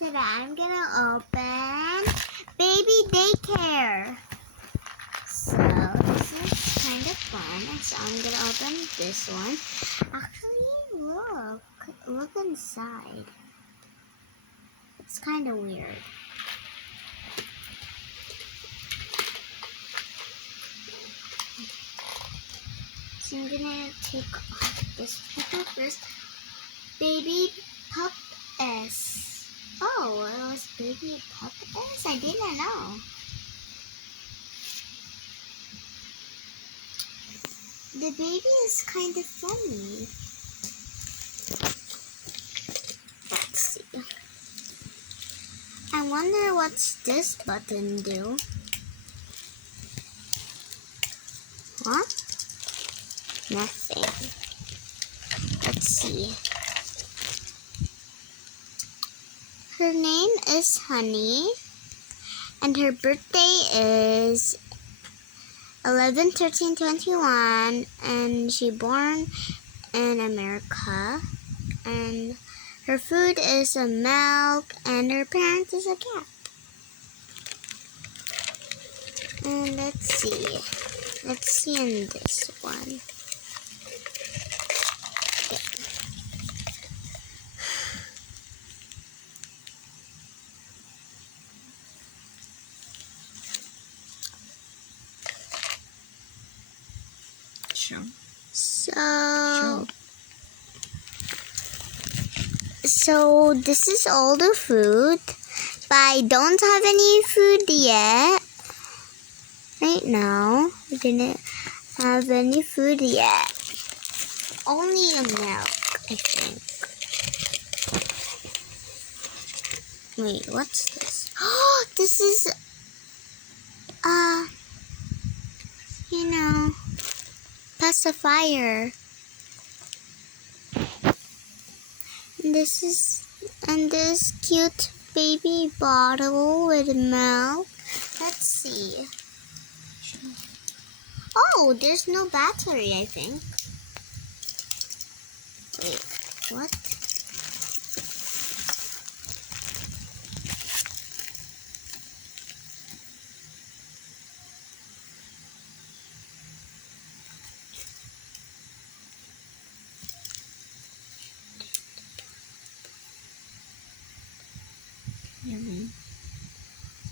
Today I'm gonna open baby daycare. So this is kind of fun. So I'm gonna open this one. Actually, look inside. It's kind of weird. So I'm gonna take off this paper first. Baby Pup S. Oh, it was Baby Pup S? I didn't know. The baby is kind of funny. Let's see. I wonder what's this button do? Huh? Nothing. Let's see. Her name is Honey, and her birthday is 11/13/21, and she born in America. And her food is a milk, and her parent is a cat. And let's see in this one. So this is all the food, but I don't have any food yet. Right now, we didn't have any food yet. Only a milk, I think. Wait, what's this? Oh, this is, pacifier. And this cute baby bottle with milk. Let's see. Oh, there's no battery, I think. Wait, what?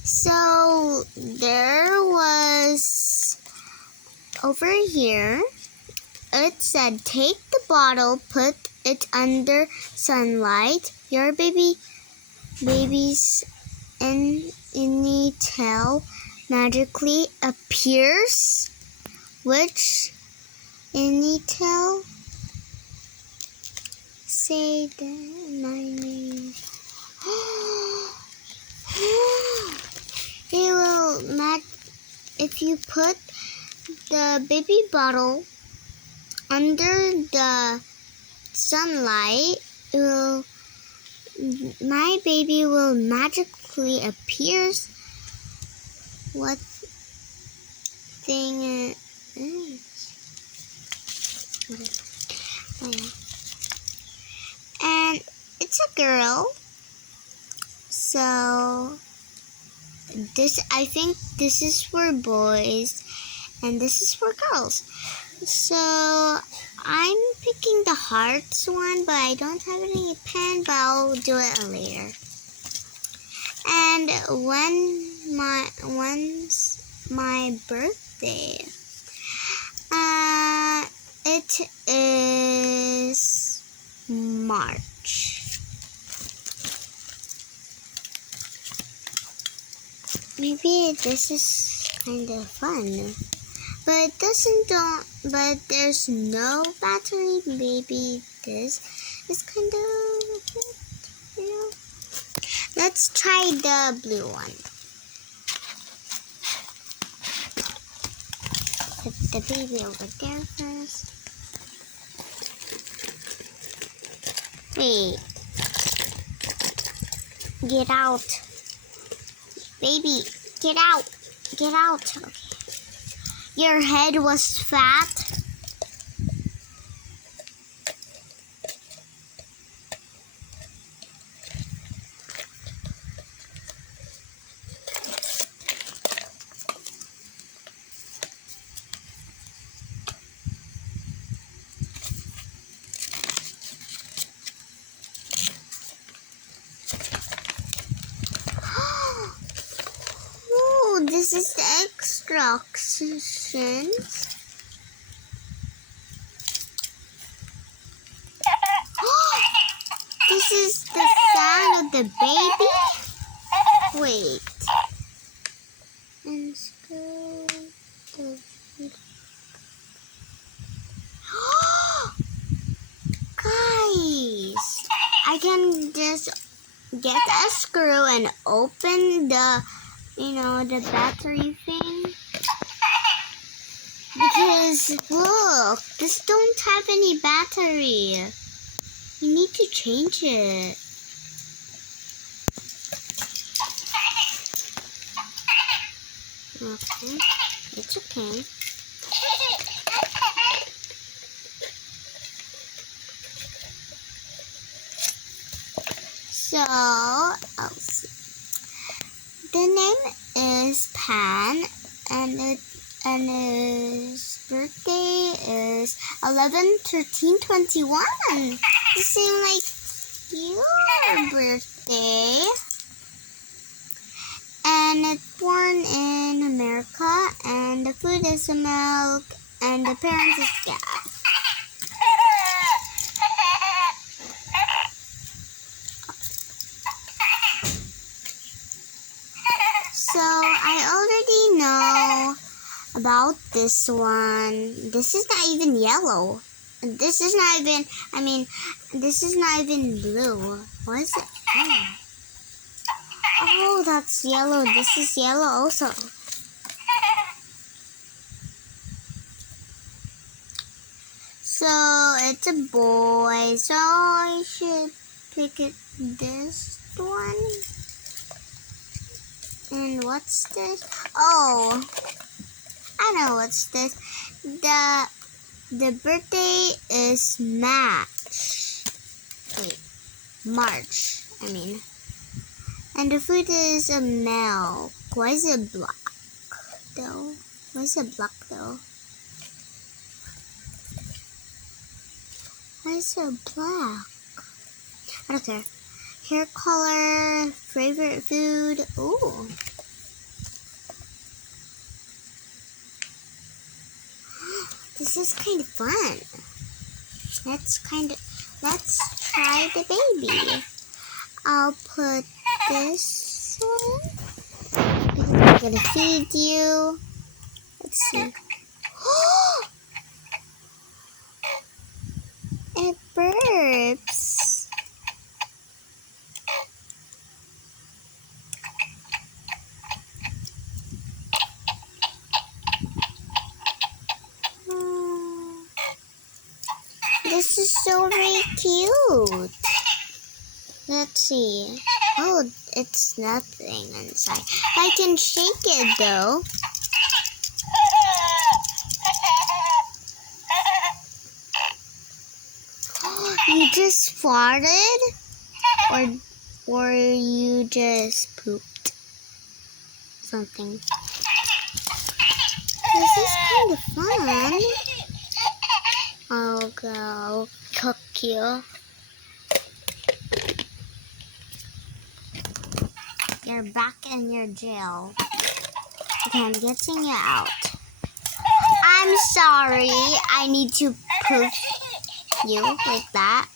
So there was over here, it said take the bottle, put it under sunlight. Your baby's any tail magically appears. Which any tail? Say my name. It will if you put the baby bottle under the sunlight, my baby will magically appear. What thing it is? Oh, yeah. And it's a girl. So I think this is for boys and this is for girls. So I'm picking the hearts one, but I don't have any pen, but I'll do it later. And when's my birthday? It is March. Maybe this is kind of fun, but but there's no battery. Maybe this is kind of good, Let's try the blue one. Put the baby over there first. Wait. Get out. Baby, get out. Get out. Okay. Your head was fat. this is the instructions. This is the sound of the baby. Wait. Insert the guys, I can just get a screw and open the, the battery thing. Because look, this don't have any battery. You need to change it. Okay, it's okay. So, I'll see. The name is Pan, and his birthday is 11/13/21. The same like your birthday. And it's born in America, and the food is milk, and the parents is cat. So I already know about this one. This is not even yellow. This is not even, this is not even blue. What is it? Oh, that's yellow. This is yellow also. So it's a boy. So I should pick this one. And what's this? Oh, I know what's this. The birthday is March. And the food is a milk. Why is it black though? Why is it black though? Why is it black? I don't care. Hair color, favorite food. Ooh. This is kind of fun. Let's try the baby. I'll put this one. I'm gonna feed you. Let's see. It burps. This is so very cute. Let's see. Oh, it's nothing inside. I can shake it though. You just farted? Or you just pooped something. This is kind of fun. I'll go cook you. You're back in your jail. Okay, I'm getting you out. I'm sorry. I need to poof you like that.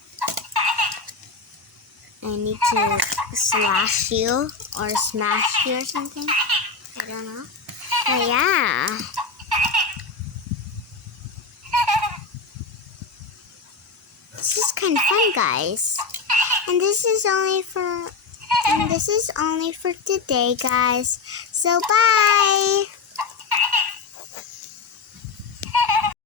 I need to slash you or smash you or something. I don't know. But yeah. This is kind of fun, guys. And this is only for today, guys. So bye.